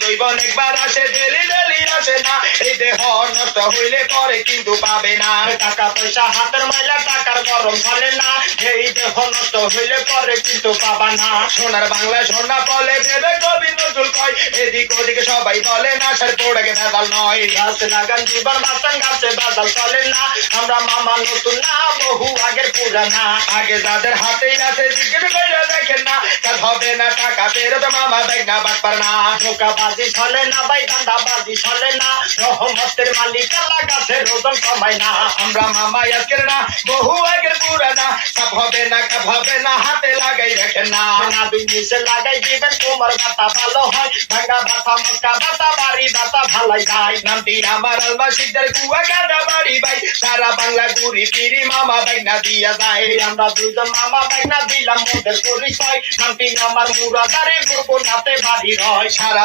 দৈবন একবার আসে daily daily আসে না, এই দেহ নষ্ট হইলে পরে কিন্তু পাবে না। টাকা পয়সা হাতের ময়লা টাকার গরম ফলে না, এই দেহ নষ্ট হইলে পরে কিন্তু পাবা না। সোনার বাংলা সোনা বলে দেবে কবি নজরুল কয়, এদিক ওদিকে সবাই বলে না সার পোড়াকে ভেজাল নয়। গাছ লাগান জীবন বাঁচান গাছে ভেজাল চলে না, আমরা মামা নতুন না বহু আগের পুরানা। আগে যাদের হাতেই আছে জিজ্ঞেস করে দেখেন না, কাজ হবে না টাকা ফেরত মামা ব্যাগ না বাটপার না। ধোকাবাজি চলে না ভাই ধান্দাবাজি চলে না, রহমতের মালিক আল্লাহ গাছের ওজন কমায় না। আমরা মামা আজকের না বহু আগের পুরানা, কাপ হবে না কাপ হবে না হাতে লাগাই দেখেন না। না দুই নিচে লাগাই দিবেন তোমার বাতা ভালো হয়, ভাঙা বাতা মস্কা বাতা বাড়ি বাতা ভালাই যায়। নামটি আমার আলমা শিকদার কুয়া গাড়া বাড়ি ভাই, সারা বাংলা ঘুরি ফিরি মামা ব্যাগ না দিয়া যায়। আমরা দুজন মামা ব্যাগ না দিলাম মোদের পরিচয়, নামটি আমার মুরাদারে বলবো নাতে বাড়ি রয়। সারা